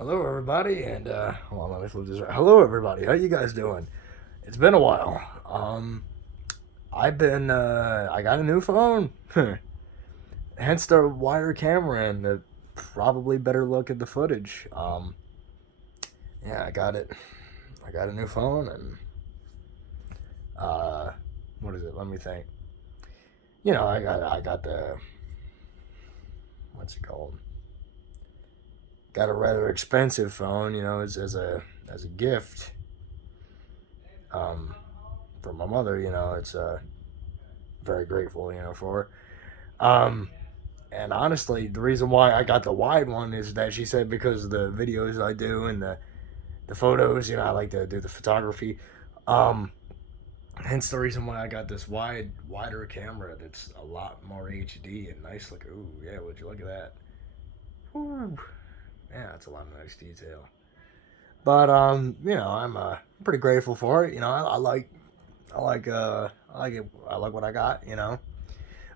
Hello, everybody, and hold on, let me flip this right. Hello, everybody. How you guys doing? It's been a while. I got a new phone, hence the wider camera and the probably better look at the footage. Yeah, I got it. I got a new phone, and uh, what is it? Let me think. I got the what's it called? Got a rather expensive phone, as a gift. Um, from my mother, it's very grateful, for. Um, and honestly, the reason why I got the wide one is that she said because of the videos I do and the photos, I like to do the photography. Um, hence the reason why I got this wider camera that's a lot more HD and nice. Look, ooh, yeah, would you look at that? Ooh, yeah, that's a lot of nice detail. But I'm pretty grateful for it. I like what I got.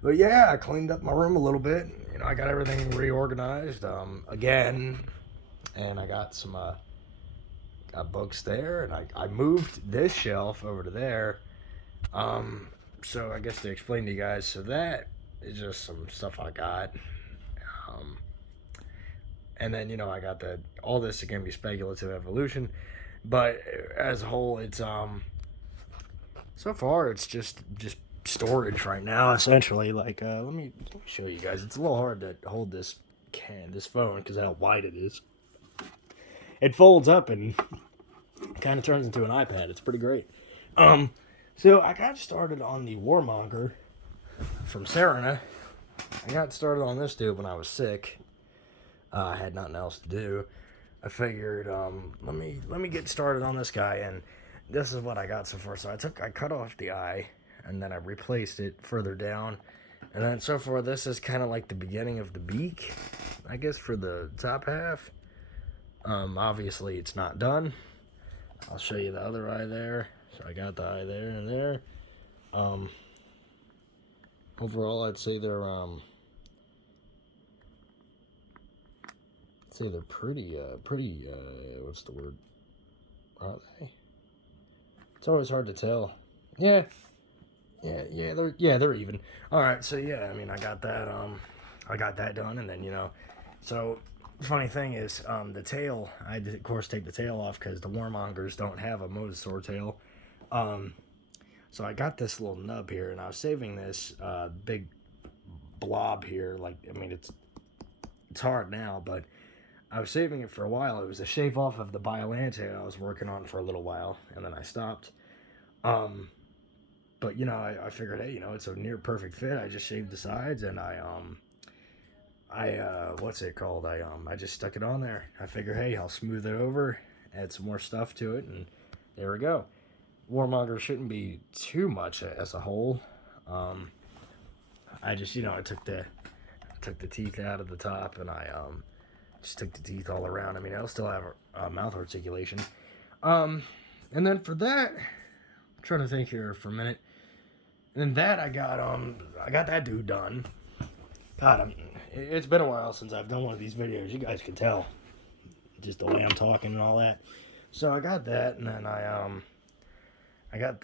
But yeah, I cleaned up my room a little bit. I got everything reorganized again, and I got some got books there, and I moved this shelf over to there. Um, so I guess to explain to you guys, so that is just some stuff I got. Um, and then I got the all this is gonna be speculative evolution, but as a whole, it's so far it's just storage right now essentially. Like let me show you guys. It's a little hard to hold this phone because how wide it is. It folds up and kind of turns into an iPad. It's pretty great. Um, so I got started on the Warmonger from Serena. I got started on this dude when I was sick. I had nothing else to do. I figured, let me get started on this guy, and this is what I got so far. So I cut off the eye, and then I replaced it further down, and then so far this is kind of like the beginning of the beak, I guess, for the top half. Obviously it's not done. I'll show you the other eye there. So I got the eye there and there. Um, Overall, I'd say they're pretty. What's the word? Are they? It's always hard to tell. Yeah, they're even. All right, so yeah, I mean, I got that done, and then so funny thing is, the tail. I did, of course, take the tail off because the Warmongers don't have a mosasaur tail. Um, so I got this little nub here, and I was saving this big blob here. Like, I mean, it's hard now, but I was saving it for a while. It was a shave off of the Biolante I was working on for a little while, and then I stopped. Um, but I figured, hey, it's a near perfect fit. I just shaved the sides, and what's it called? I just stuck it on there. I figure, hey, I'll smooth it over, add some more stuff to it, and there we go. Warmonger shouldn't be too much as a whole. Um, I just, I took the teeth out of the top, and I just took the teeth all around. I mean, I'll still have mouth articulation. Um, and then for that, I'm trying to think here for a minute. And then that I got that dude done. God, it's been a while since I've done one of these videos. You guys can tell, just the way I'm talking and all that. So I got that, and then I got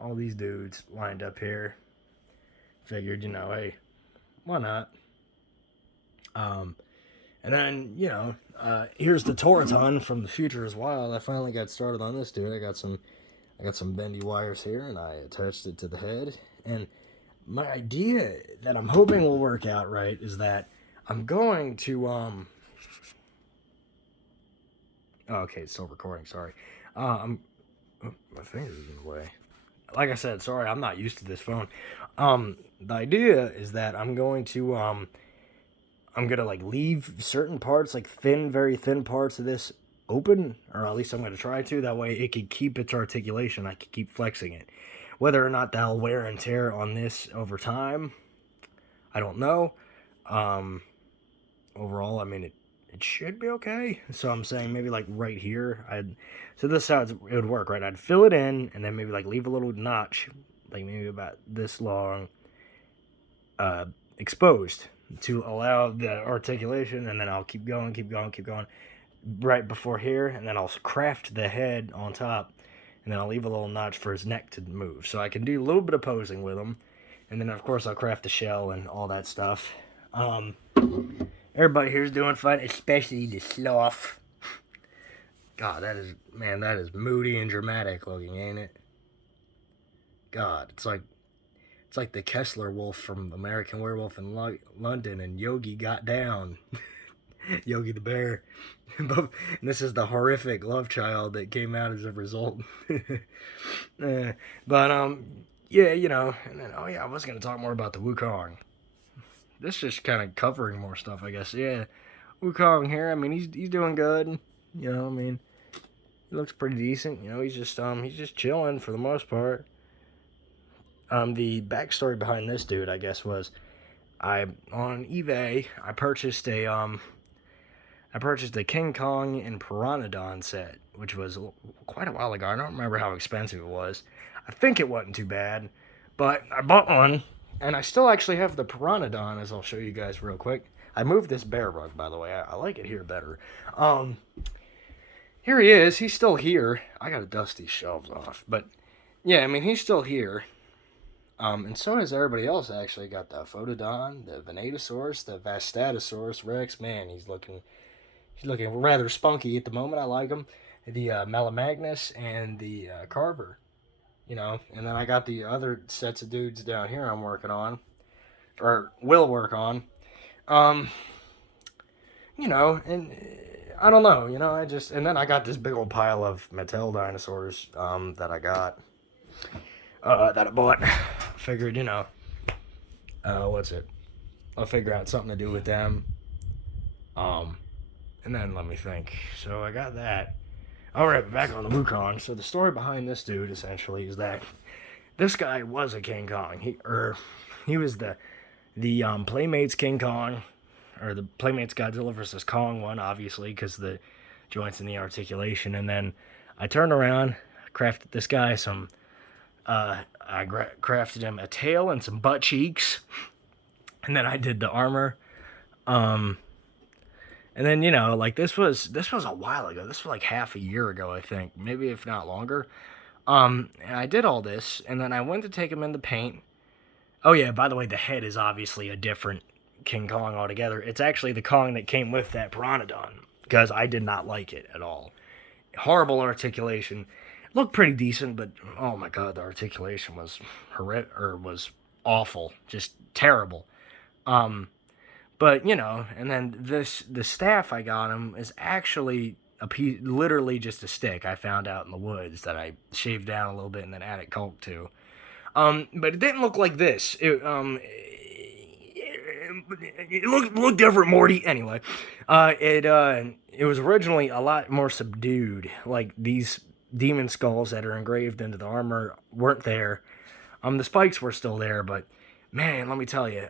all these dudes lined up here. Figured, hey, why not? Um, and then here's the Toraton from the future as well. I finally got started on this dude. I got some bendy wires here, and I attached it to the head. And my idea that I'm hoping will work out right is that I'm going to Oh, okay, it's still recording. Sorry. Oh, my fingers in the way. Like I said, sorry, I'm not used to this phone. The idea is that I'm gonna like leave certain parts, like very thin parts of this open, or at least I'm gonna try to. That way, it can keep its articulation. I can keep flexing it. Whether or not that'll wear and tear on this over time, I don't know. Um, Overall, I mean it should be okay. So I'm saying maybe like right here, so this is how it would work, right? I'd fill it in and then maybe like leave a little notch, like maybe about this long, exposed to allow the articulation, and then I'll keep going, keep going, keep going. right before here, and then I'll craft the head on top, and then I'll leave a little notch for his neck to move. So I can do a little bit of posing with him, and then of course I'll craft the shell and all that stuff. Everybody here's doing fine, especially the sloth. God, that is moody and dramatic looking, ain't it? God, it's like the Kessler Wolf from American Werewolf in London, and Yogi got down. Yogi the Bear. And this is the horrific love child that came out as a result. But yeah, you know, and then I was gonna talk more about the Wukong. This just kind of covering more stuff, I guess. Yeah, Wukong here. I mean, he's doing good. You know, I mean, he looks pretty decent. You know, he's just chilling for the most part. The backstory behind this dude, I guess, was on eBay I purchased a King Kong and Piranodon set, which was quite a while ago. I don't remember how expensive it was. I think it wasn't too bad, but I bought one, and I still actually have the Piranodon, as I'll show you guys real quick. I moved this bear rug, by the way. I like it here better. Here he is. He's still here. I gotta dust these shelves off, but yeah, I mean, he's still here. And so has everybody else, actually. Got the Photodon, the Venatosaurus, the Vastatosaurus Rex. Man, he's looking rather spunky at the moment. I like him. The Melamagnus and the Carver, you know. And then I got the other sets of dudes down here I'm working on, or will work on. You know, and I don't know, you know, and then I got this big old pile of Mattel dinosaurs that I got. That I bought. Figured, you know, what's it? I'll figure out something to do with them. And then let me think. So I got that. Alright, back on the Wukong. So the story behind this dude, essentially, is that this guy was a King Kong. He was the Playmates King Kong, or the Playmates Godzilla vs. Kong one, obviously, because the joints and the articulation. And then I turned around, crafted this guy some... I crafted him a tail and some butt cheeks, and then I did the armor. And then, you know, like this was a while ago. This was like half a year ago, I think, maybe if not longer. And I did all this, and then I went to take him in the paint. Oh yeah, by the way, the head is obviously a different King Kong altogether. It's actually the Kong that came with that Piranodon, because I did not like it at all. Horrible articulation. Looked pretty decent, but oh my god, the articulation was was awful, just terrible. But you know, and then the staff I got him is actually a piece, literally just a stick I found out in the woods that I shaved down a little bit and then added caulk to. But it didn't look like this. It looked different, Morty. Anyway, it was originally a lot more subdued, like these demon skulls that are engraved into the armor weren't there. The spikes were still there, but man, let me tell you,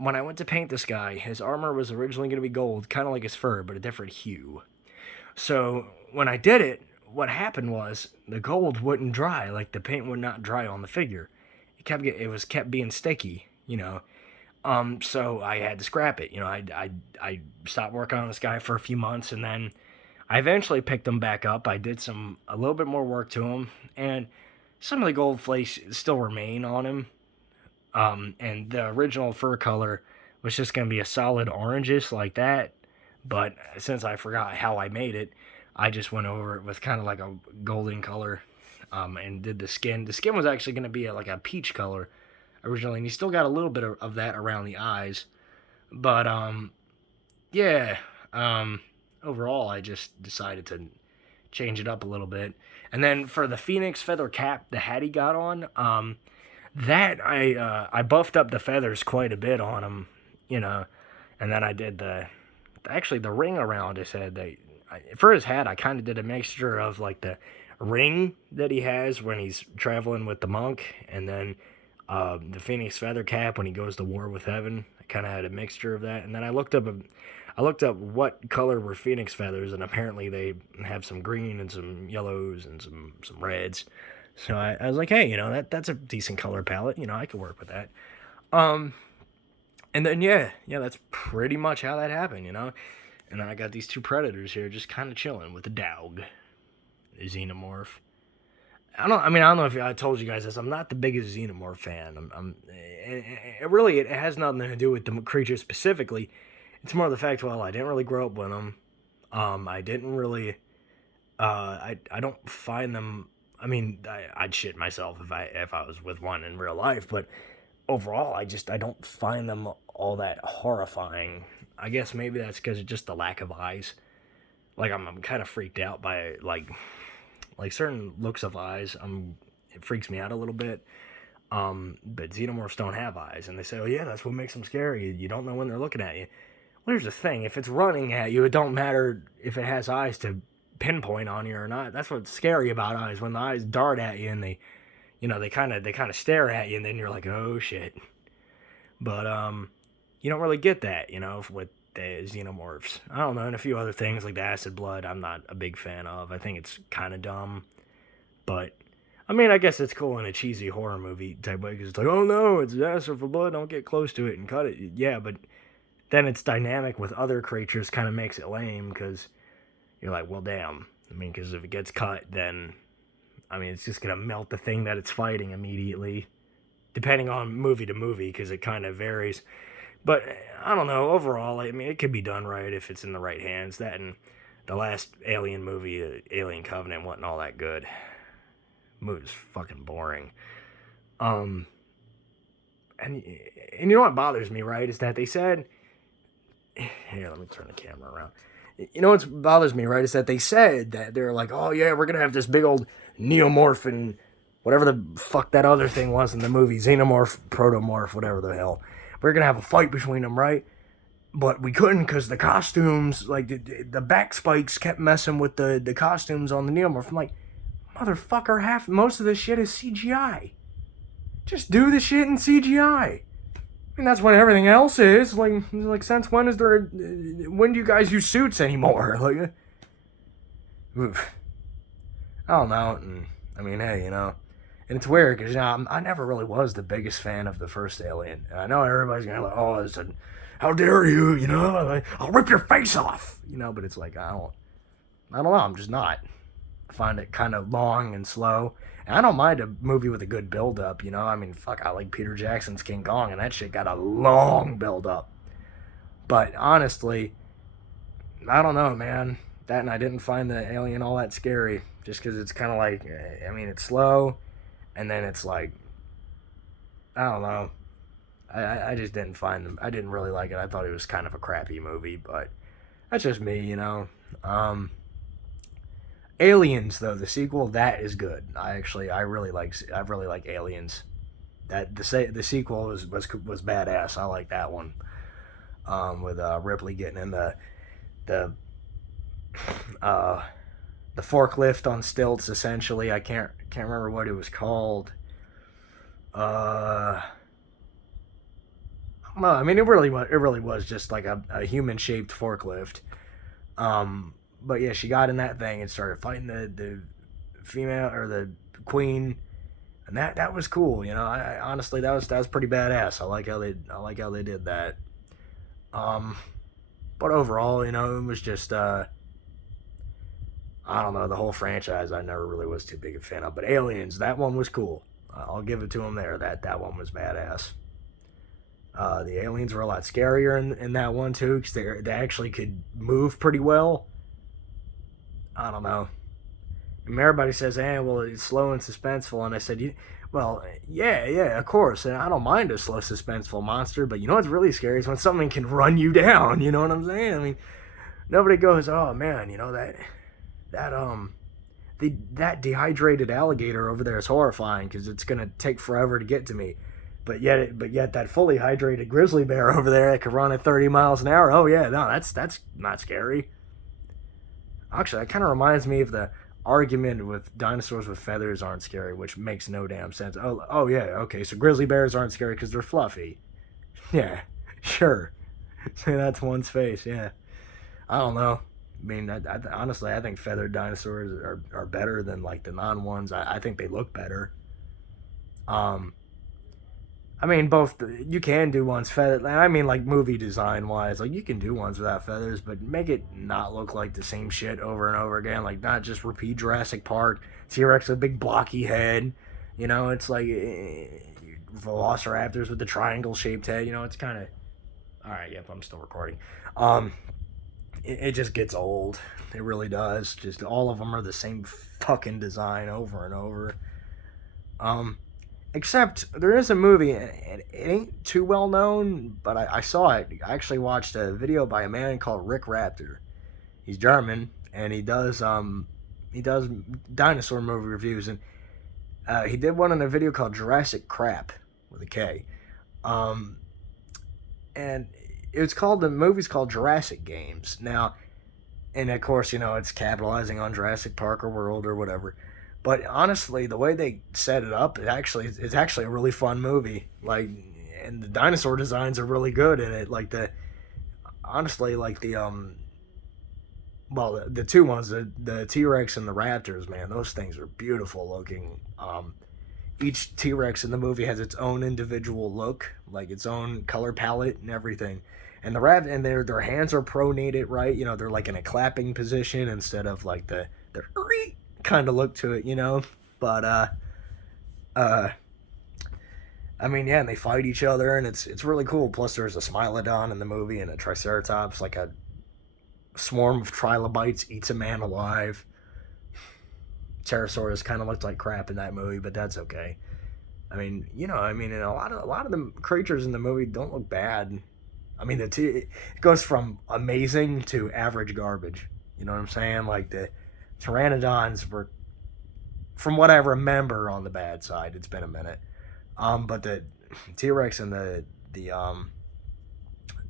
when I went to paint this guy, his armor was originally going to be gold, kind of like his fur, but a different hue. So when I did it, what happened was the gold wouldn't dry, like the paint would not dry on the figure. It kept being sticky, you know. So I had to scrap it. You know, I stopped working on this guy for a few months, and then I eventually picked him back up. I did a little bit more work to him, and some of the gold flakes still remain on him. And the original fur color was just going to be a solid orangish like that, but since I forgot how I made it, I just went over it with kind of like a golden color, and did the skin. The skin was actually going to be like a peach color originally, and you still got a little bit of that around the eyes, but yeah, overall, I just decided to change it up a little bit. And then for the Phoenix feather cap, the hat he got on, that I buffed up the feathers quite a bit on him, you know. And then I did the ring around his head. For his hat, I kind of did a mixture of like the ring that he has when he's traveling with the monk, and then the Phoenix feather cap when he goes to war with heaven. I kind of had a mixture of that. And then I looked up what color were Phoenix feathers, and apparently they have some green and some yellows and some reds. So I was like, hey, you know, that's a decent color palette. You know, I could work with that. And then yeah, that's pretty much how that happened, you know. And then I got these two predators here just kind of chilling with a dog, a xenomorph. I don't know if I told you guys this. I'm not the biggest xenomorph fan. It has nothing to do with the creature specifically. It's more the fact, well, I didn't really grow up with them. I didn't really, I don't find them. I mean, I'd shit myself if I was with one in real life, but overall, I don't find them all that horrifying. I guess maybe that's because of just the lack of eyes. Like I'm kind of freaked out by like certain looks of eyes. It freaks me out a little bit. But xenomorphs don't have eyes, and they say, "Oh yeah, that's what makes them scary. You don't know when they're looking at you." Well, here's the thing: if it's running at you, it don't matter if it has eyes to pinpoint on you or not. That's what's scary about eyes. When the eyes dart at you and they kind of stare at you, and then you're like, "Oh shit." But you don't really get that, with the xenomorphs. I don't know, and a few other things like the acid blood, I'm not a big fan of. I think it's kind of dumb, but I mean, I guess it's cool in a cheesy horror movie type way because it's like, oh no, it's acid for blood, don't get close to it and cut it. Yeah, but then it's dynamic with other creatures, kind of makes it lame because you're like, well, damn. I mean, because if it gets cut, then I mean, it's just gonna melt the thing that it's fighting immediately, depending on movie to movie because it kind of varies. But I don't know. Overall, I mean, it could be done right if it's in the right hands. That and the last Alien movie, Alien Covenant, wasn't all that good. The movie was fucking boring. And you know what bothers me, right? Is that they said. Here, let me turn the camera around. You know what bothers me, right? Is that they said that they're like, oh yeah, we're gonna have this big old neomorph and whatever the fuck that other thing was in the movie, xenomorph, protomorph, whatever the hell. We're gonna have a fight between them, right? But we couldn't because the costumes, like the back spikes, kept messing with the costumes on the neomorph. I'm like, motherfucker, most of this shit is CGI. Just do the shit in CGI. I mean, that's what everything else is. Like since when when do you guys use suits anymore? Like, oof. I don't know. And, I mean, hey, and it's weird because I never really was the biggest fan of the first Alien, and I know everybody's gonna like, oh, how dare you, like, I'll rip your face off, but it's like I don't know, I'm just not. I find it kind of long and slow, and I don't mind a movie with a good build up, I mean, fuck, I like Peter Jackson's King Kong, and that shit got a long build up. But honestly, I don't know, man. That and I didn't find the Alien all that scary, just because it's kind of like, I mean, it's slow. And then it's like, I don't know. I just didn't find them. I didn't really like it. I thought it was kind of a crappy movie, but that's just me, Aliens, though, the sequel, that is good. I really like Aliens. That the sequel was badass. I like that one. With Ripley getting in the forklift on stilts, essentially. I can't remember what it was called. I don't know. I mean, it really was just like a human shaped forklift. But yeah, she got in that thing and started fighting the female or the queen, and that was cool. I honestly that was pretty badass. I like how they did that. But overall, it was just I don't know, the whole franchise I never really was too big a fan of. But Aliens, that one was cool. I'll give it to them there. That one was badass. The aliens were a lot scarier in that one too, because they actually could move pretty well. I don't know. And everybody says, well, it's slow and suspenseful. And I said, well, yeah, of course. And I don't mind a slow, suspenseful monster, but what's really scary is when something can run you down. You know what I'm saying? I mean, nobody goes, oh man, that dehydrated alligator over there is horrifying because it's gonna take forever to get to me. But yet that fully hydrated grizzly bear over there that could run at 30 miles an hour. Oh yeah, no, that's not scary. Actually, that kind of reminds me of the argument with dinosaurs with feathers aren't scary, which makes no damn sense. Oh yeah, okay, so grizzly bears aren't scary because they're fluffy. Yeah, sure. So that's one's face. Yeah, I don't know. I mean, honestly, I think feathered dinosaurs are better than like the non ones. I think they look better. I mean, you can do ones feather. I mean, like movie design wise, like you can do ones without feathers, but make it not look like the same shit over and over again. Like not just repeat Jurassic Park, T-Rex with a big blocky head. You know, it's like Velociraptors with the triangle shaped head. You know, it's kind of all right. Yep, I'm still recording. Um, it just gets old. It really does. Just all of them are the same fucking design over and over. Um, Except there is a movie. It ain't too well known, but I saw it. I actually watched a video by a man called Rick Raptor. He's German, and he does dinosaur movie reviews, and he did one in a video called Jurassic Crap with a K, um, and the movie's called Jurassic Games. Now, and of course, you know, it's capitalizing on Jurassic Park or World or whatever. But honestly, the way they set it up, it's actually a really fun movie. Like, and the dinosaur designs are really good in it. Like honestly, like the two ones, the T Rex and the Raptors, man, those things are beautiful looking. Each T Rex in the movie has its own individual look, like its own color palette and everything. And their hands are pronated, right? You know, they're like in a clapping position instead of like the kind of look to it, you know. But uh, I mean, yeah, and they fight each other, and it's really cool. Plus, there's a Smilodon in the movie, and a Triceratops, like a swarm of trilobites eats a man alive. Pterosaurus kind of looked like crap in that movie, but that's okay. I mean, you know, I mean, and a lot of the creatures in the movie don't look bad. I mean, it goes from amazing to average garbage. You know what I'm saying? Like the pteranodons were, from what I remember, on the bad side. It's been a minute. But the T Rex and the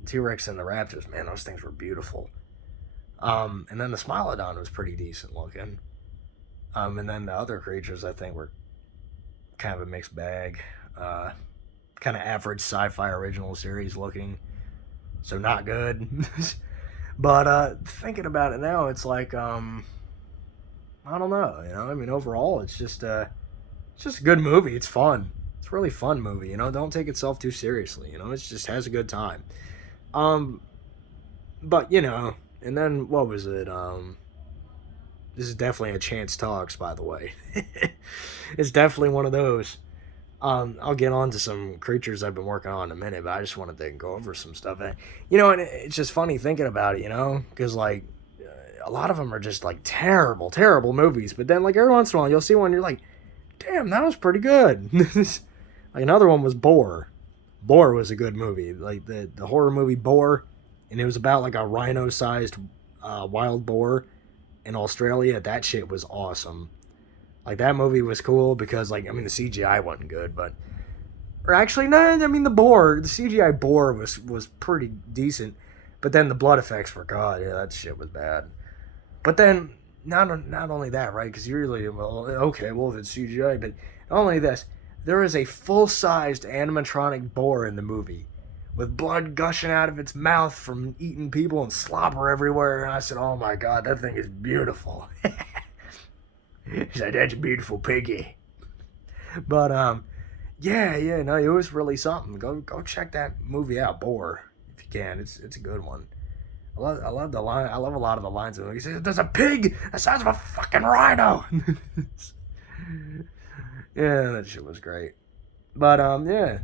T Rex and the Raptors, man, those things were beautiful. And then the Smilodon was pretty decent looking. And then the other creatures, I think, were kind of a mixed bag. Uh, Kind of average sci-fi original series looking, so not good. But thinking about it now, it's like I don't know. You know, I mean, overall, it's just a good movie. It's fun. It's a really fun movie. You know, don't take itself too seriously. You know, it just has a good time. Um, but you know, and then what was it? This is definitely a Chance Talks, by the way. It's definitely one of those. I'll get on to some creatures I've been working on in a minute, but I just wanted to go over some stuff. And, you know, and it's just funny thinking about it, you know, because like a lot of them are just like terrible, terrible movies. But then like every once in a while you'll see one, you're like, damn, that was pretty good. Like another one was Boar. Boar was a good movie, like the horror movie Boar, and it was about like a rhino-sized wild boar in Australia. That shit was awesome. Like that movie was cool because like I mean the CGI wasn't good, but or actually no, I mean the CGI boar was pretty decent, but then the blood effects were god, yeah, that shit was bad. But then not only that, right? Because you're really well, okay, well if it's CGI, but not only this, there is a full-sized animatronic boar in the movie with blood gushing out of its mouth from eating people and slobber everywhere, and I said, oh my god, that thing is beautiful. He's like, that's a beautiful piggy. But yeah, no, it was really something. Go check that movie out, Boar, if you can. It's a good one. I love the line. I love a lot of the lines of it. He says, "There's a pig the size of a fucking rhino." Yeah, that shit was great. But yeah.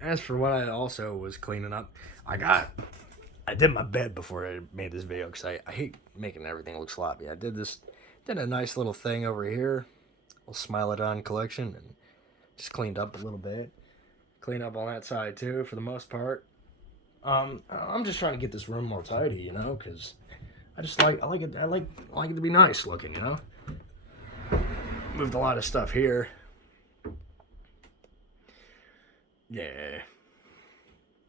As for what I also was cleaning up, I did my bed before I made this video because I hate making everything look sloppy. Did a nice little thing over here, little Smilodon collection, and just cleaned up a little bit. Clean up on that side too, for the most part. I'm just trying to get this room more tidy, you know, because I like it to be nice looking, you know. Moved a lot of stuff here. Yeah,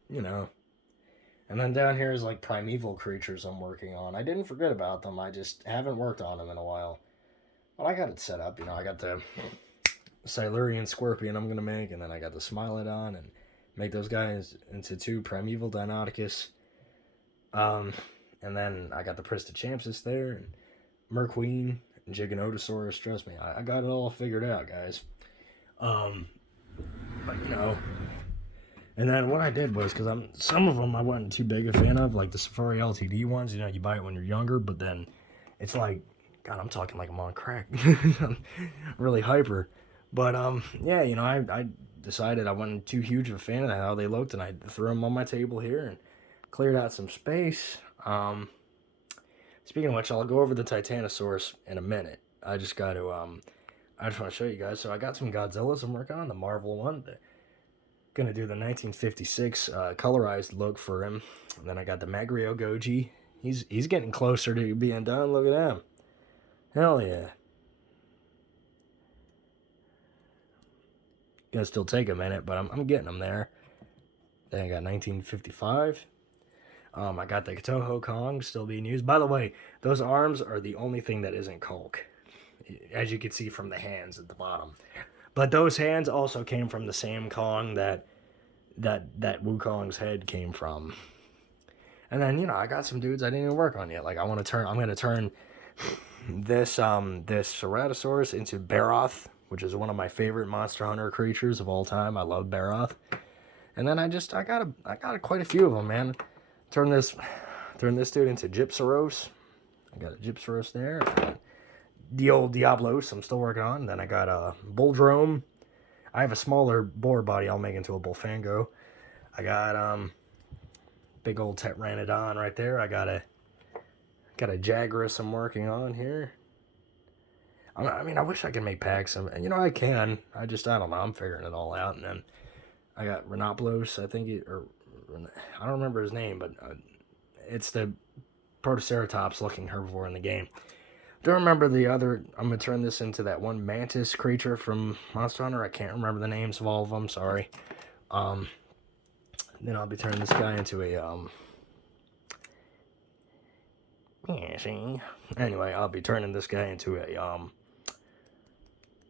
you know. And then down here is like primeval creatures I'm working on. I didn't forget about them. I just haven't worked on them in a while. But I got it set up. You know, I got the Silurian Scorpion I'm going to make. And then I got the Smilodon. And make those guys into two Primeval Deinonychus. And then I got the Pristochampsus there. And Merqueen and Giganotosaurus. Trust me, I got it all figured out, guys. But, you know, and then what I did was, because some of them I wasn't too big a fan of, like the Safari LTD ones, you know, you buy it when you're younger, but then it's like, God, I'm talking like I'm on crack. I'm really hyper. But, yeah, you know, I decided I wasn't too huge of a fan of how they looked, and I threw them on my table here and cleared out some space. Speaking of which, I'll go over the Titanosaurus in a minute. I just got to, I just want to show you guys. So I got some Godzillas I'm working on, the Marvel one. Gonna do the 1956 colorized look for him. And then I got the Magrio Goji. He's getting closer to being done. Look at him. Hell yeah. Gonna still take a minute, but I'm getting them there. Then I got 1955. I got the Toho Kong still being used. By the way, those arms are the only thing that isn't Hulk, as you can see from the hands at the bottom. But those hands also came from the same Kong that Wukong's head came from. And then, you know, I got some dudes I didn't even work on yet. Like I'm gonna turn this Ceratosaurus into Barroth, which is one of my favorite Monster Hunter creatures of all time. I love Barroth. And then I got quite a few of them, man. Turn this dude into Gypsaros. I got a Gypsaros there. The old Diablos I'm still working on. Then I got a Bulldrome. I have a smaller boar body I'll make into a Bullfango. I got big old Pteranodon right there. I got a Jagras I'm working on here. I mean, I wish I could make packs. You know, I can. I don't know. I'm figuring it all out. And then I got Rhinoplos, I think, I don't remember his name, but it's the Protoceratops looking herbivore in the game. Don't remember the other. I'm going to turn this into that one mantis creature from Monster Hunter. I can't remember the names of all of them. Sorry. Then I'll be turning this guy into a, anyway, I'll be turning this guy into a,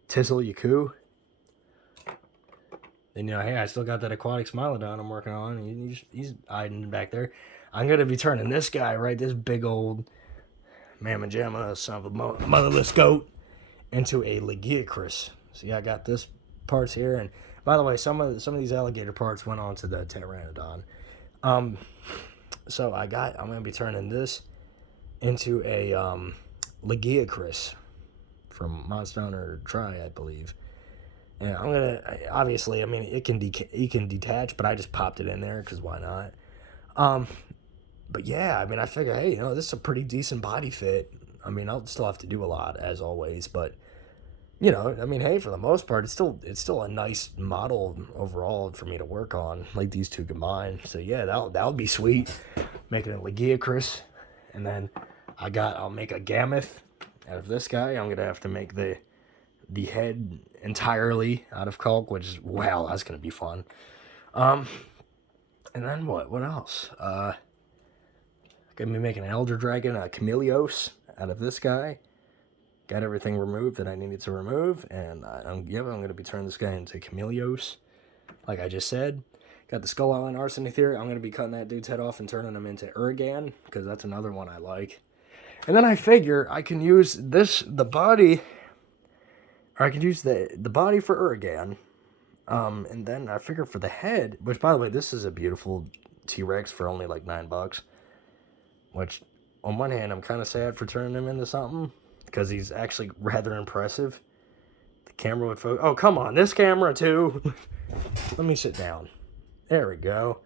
Tizzle Yaku. And, you know, hey, I still got that aquatic Smilodon I'm working on. He's hiding back there. I'm going to be turning this guy, right, this big old Mamma Jamma, son of a motherless goat, into a Legiacris. See, I got this parts here. And, by the way, some of these alligator parts went on to the Pteranodon. So I'm going to be turning this into a Legiacris from Monster Hunter Tri, I believe. And I'm gonna, obviously, I mean, it can detach, but I just popped it in there because why not? But yeah, I mean, I figure, hey, you know, this is a pretty decent body fit. I mean, I'll still have to do a lot as always, but you know, I mean, hey, for the most part, it's still a nice model overall for me to work on, like these two combined. So yeah, that would be sweet. Making a Legiacris, and then I'll make a Gammoth out of this guy. I'm gonna have to make the head entirely out of Culk, which is, wow, that's gonna be fun. And then what else? Gonna be making an Elder Dragon, a Chameleos out of this guy. Got everything removed that I needed to remove, and I'm gonna be turning this guy into Chameleos, like I just said. Got the Skull Island Arsenitheria. I'm gonna be cutting that dude's head off and turning him into Uragan, because that's another one I like. And then I figure I can use the body for Uragan. And then I figure for the head, which, by the way, this is a beautiful T-Rex for only like $9. Which, on one hand, I'm kind of sad for turning him into something, because he's actually rather impressive. The camera would focus. Oh, come on, this camera too. Let me sit down. There we go.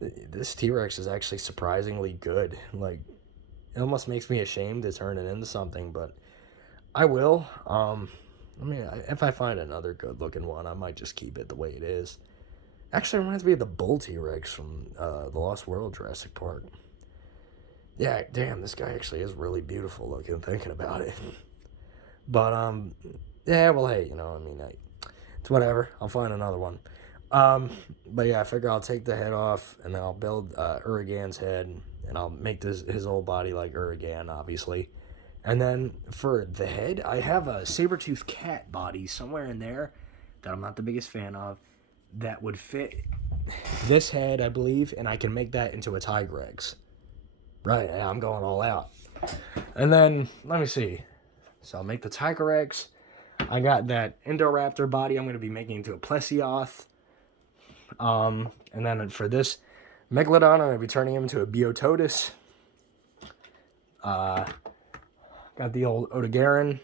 This T-Rex is actually surprisingly good. Like, it almost makes me ashamed to turn it into something, but I will. I mean, if I find another good-looking one, I might just keep it the way it is. Actually, it reminds me of the Bull T-Rex from The Lost World Jurassic Park. Yeah, damn, this guy actually is really beautiful looking, thinking about it. But, yeah, well, hey, you know, I mean, it's whatever. I'll find another one. But yeah, I figure I'll take the head off, and then I'll build Uragan's head, and I'll make his whole body like Uragan, obviously. And then for the head, I have a saber-toothed cat body somewhere in there that I'm not the biggest fan of that would fit this head, I believe, and I can make that into a Tigrex. Right, I'm going all out. And then, let me see. So I'll make the Tigrex. I got that Indoraptor body I'm going to be making into a Plesioth. And then for this Megalodon, I'm going to be turning him into a Biototus. Got the old Odogaron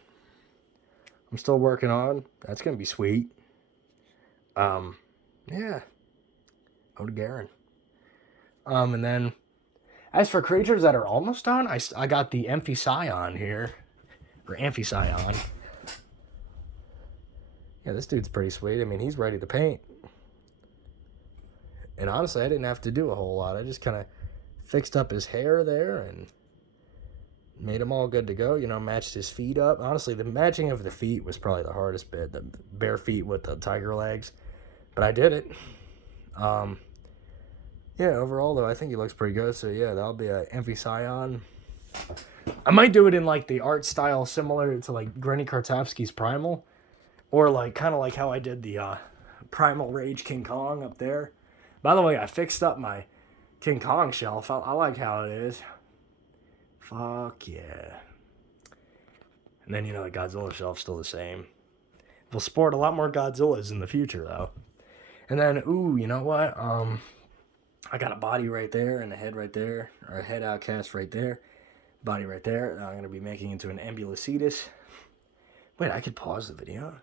I'm still working on. That's going to be sweet. Yeah. Odogaron. And then, as for creatures that are almost done, I got the Amphision here. Or Amphision. Yeah, this dude's pretty sweet. I mean, he's ready to paint. And honestly, I didn't have to do a whole lot. I just kind of fixed up his hair there and made him all good to go. You know, matched his feet up. Honestly, the matching of the feet was probably the hardest bit. The bare feet with the tiger legs. But I did it. Yeah, overall, though, I think he looks pretty good. So, yeah, that'll be an Amphision. I might do it in, like, the art style similar to, like, Granny Kartofsky's Primal. Or, like, kind of like how I did the Primal Rage King Kong up there. By the way, I fixed up my King Kong shelf. I like how it is. Fuck yeah. And then, you know, the Godzilla shelf's still the same. We'll sport a lot more Godzillas in the future, though. And then, ooh, you know what? I got a body right there and a head right there. Or a head outcast right there. Body right there. I'm going to be making into an Ambulocetus. Wait, I could pause the video.